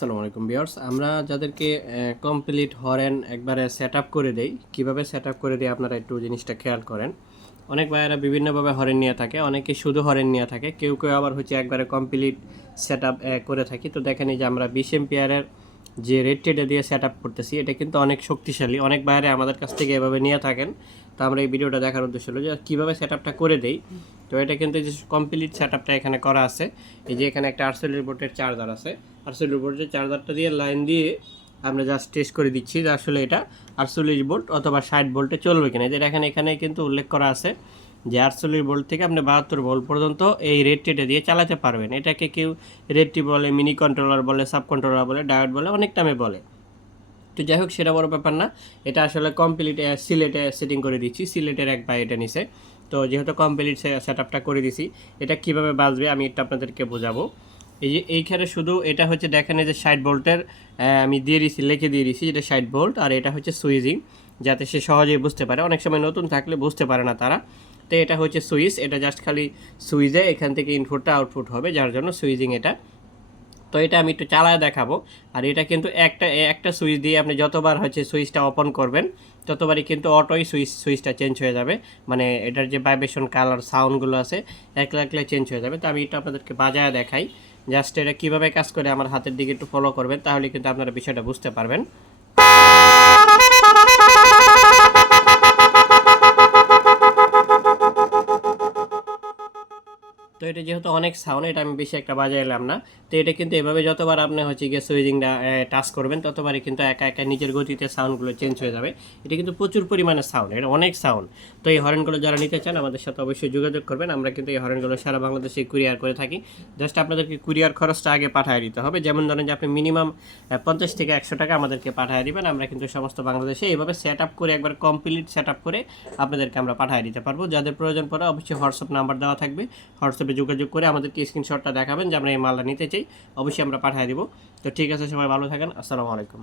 আসসালামু আলাইকুম ভিউয়ার্স, আমরা যাদেরকে কমপ্লিট হরেন একবারে সেটআপ করে দেই, কিভাবে সেটআপ করে দেই আপনারা একটু জিনিসটা খেয়াল করেন। অনেক ভাইয়েরা বিভিন্নভাবে হরেন নিয়ে থাকে, অনেকে শুধু হরেন নিয়ে থাকে, কেউ কেউ আবার হচ্ছে একবারে কমপ্লিট সেটআপ করে থাকি। তো দেখেন এই যে আমরা 20 এম্পিয়ারের যে রেডটা দিয়ে সেটআপ করতেছি, এটা কিন্তু অনেক শক্তিশালী। অনেক ভাইয়েরা আমাদের কাছ থেকে এভাবে নিয়ে থাকেন। তো আমরা এই ভিডিওটা দেখার উদ্দেশ্য হলো যে কীভাবে সেটআপটা করে দেই। তো এটা কিন্তু যে কমপ্লিট সেটআপটা এখানে করা আছে। এই যে এখানে একটা আরসেলের বোর্ডের চার্জার আছে, আরসেলের বোর্ডের চার্জারটা দিয়ে লাইন দিয়ে আমরা জাস্ট টেস্ট করে দিচ্ছি যে আসলে এটা 48 ভোল্ট অথবা 60 ভোল্টে চলবে কিনা। এদের এখানে কিন্তু উল্লেখ করা আছে যে 48 ভোল্ট থেকে আপনি 72 ভোল্ট পর্যন্ত এই রেডটিটা দিয়ে চালাতে পারবেন। এটাকে কেউ রেডটি বলে, মিনি কন্ট্রোলার বলে, সাব কন্ট্রোলার বলে, ডায়োড বলে, অনেক নামে বলে। তো যাই হোক, সেটা বড় ব্যাপার না। এটা আসলে কমপ্লিট সিলেটে সেটিং করে দিচ্ছি, সিলেটের এক ভাই এটা নিছে। তো যেহেতু কমপ্লিট সেটআপটা করে দিছি, এটা কিভাবে বাজবে আমি একটু আপনাদেরকে বোঝাবো। এই যে এইখানে শুধু এটা হচ্ছে দেখেন এই যে 60 ভোল্টের আমি দিয়ে দিয়েছি, লিখে দিয়ে দিয়েছি এটা 60 ভোল্ট, আর এটা হচ্ছে সুইচিং, যাতে সে সহজেই বুঝতে পারে। অনেক সময় নতুন থাকলে বুঝতে পারে না তারা। তো এটা হচ্ছে সুইচ, এটা জাস্ট খালি সুইচে এখান থেকে ইনপুটটা আউটপুট হবে, যার জন্য সুইচিং এটা। তো এটা আমি একটু চালায় দেখাবো। আর এটা কিন্তু একটা সুইচ দিয়ে আপনি যতবার হচ্ছে সুইচটা ওপেন করবেন ততবারই কিন্তু অটোই সুইচটা চেঞ্জ হয়ে যাবে। মানে এটার যে ভাইব্রেশন, কালার, সাউন্ডগুলো আছে একলা একলা চেঞ্জ হয়ে যাবে। তো আমি এটা আপনাদেরকে বাজায় দেখাই, জাস্ট এটা কীভাবে কাজ করে আমার হাতের দিকে একটু ফলো করবেন, তাহলে কিন্তু আপনারা বিষয়টা বুঝতে পারবেন। তো এটা যেহেতু অনেক সাউন্ড, এটা আমি বেশি একটা বাজাইলাম না। তো এটা কিন্তু এভাবে যতবার আপনি হচ্ছে গিয়ে সুইচিংটা টাচ করবেন ততবারই কিন্তু একা একা নিজের গতিতে সাউন্ডগুলো চেঞ্জ হয়ে যাবে। এটা কিন্তু প্রচুর পরিমাণে সাউন্ড, এটা অনেক সাউন্ড। তো এই হরেনগুলো যারা নিতে চান আমাদের সাথে অবশ্যই যোগাযোগ করবেন। আমরা কিন্তু এই হরেনগুলো সারা বাংলাদেশে কুরিয়ার করে থাকি। জাস্ট আপনাদেরকে কুরিয়ার খরচটা আগে পাঠিয়ে দিতে হবে। যেমন ধরেন যে আপনি মিনিমাম 50 থেকে 100 টাকা আমাদেরকে পাঠিয়ে দিবেন, আমরা কিন্তু সমস্ত বাংলাদেশে এইভাবে সেট আপ করে একবার কমপ্লিট সেট আপ করে আপনাদেরকে আমরা পাঠিয়ে দিতে পারবো। যাদের প্রয়োজন পড়ে অবশ্যই হোয়াটসঅ্যাপ নাম্বার দেওয়া থাকবে, হোয়াটসঅ্যাপে যোগাযোগ করে আমাদেরকে স্ক্রিনশটটা দেখাবেন যে আমরা এই মালটা নিতে চাই, অবশ্যই আমরা পাঠিয়ে দিব। তো ঠিক আছে, সবাই ভালো থাকেন। আসসালামু আলাইকুম।